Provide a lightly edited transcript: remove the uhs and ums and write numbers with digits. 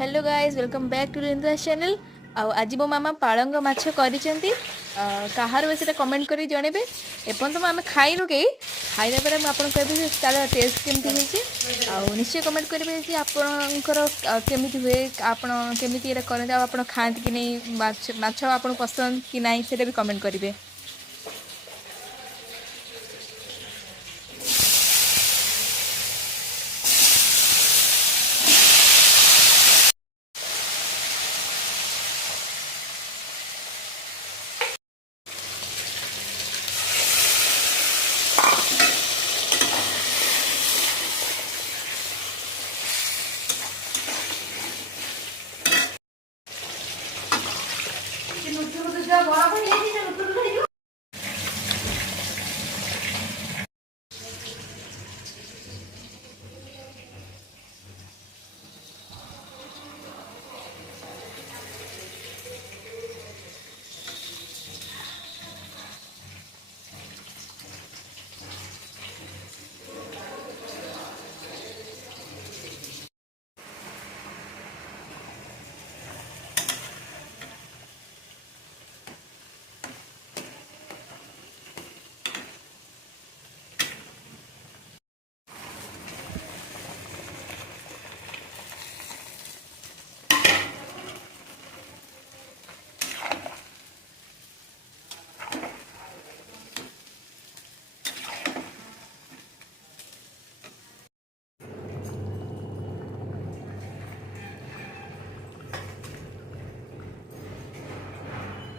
Hello guys, welcome back to Rindra channel. आज मो मामा पालंग माछ करिसेंती। कहार वे सेटा कमेंट करी जणेबे। एपन तो आमे खाइनु के खाइला पर हम आपन कहबे जे तार टेस्ट केमती होइছে। निश्चय कमेंट करेंगे कि आपणकर केमिति हुए, आपण केमिति एरा करते, आपण खाते कि नहीं, माछ आपण पसंद कि नहीं सेटा भी कमेंट करेंगे।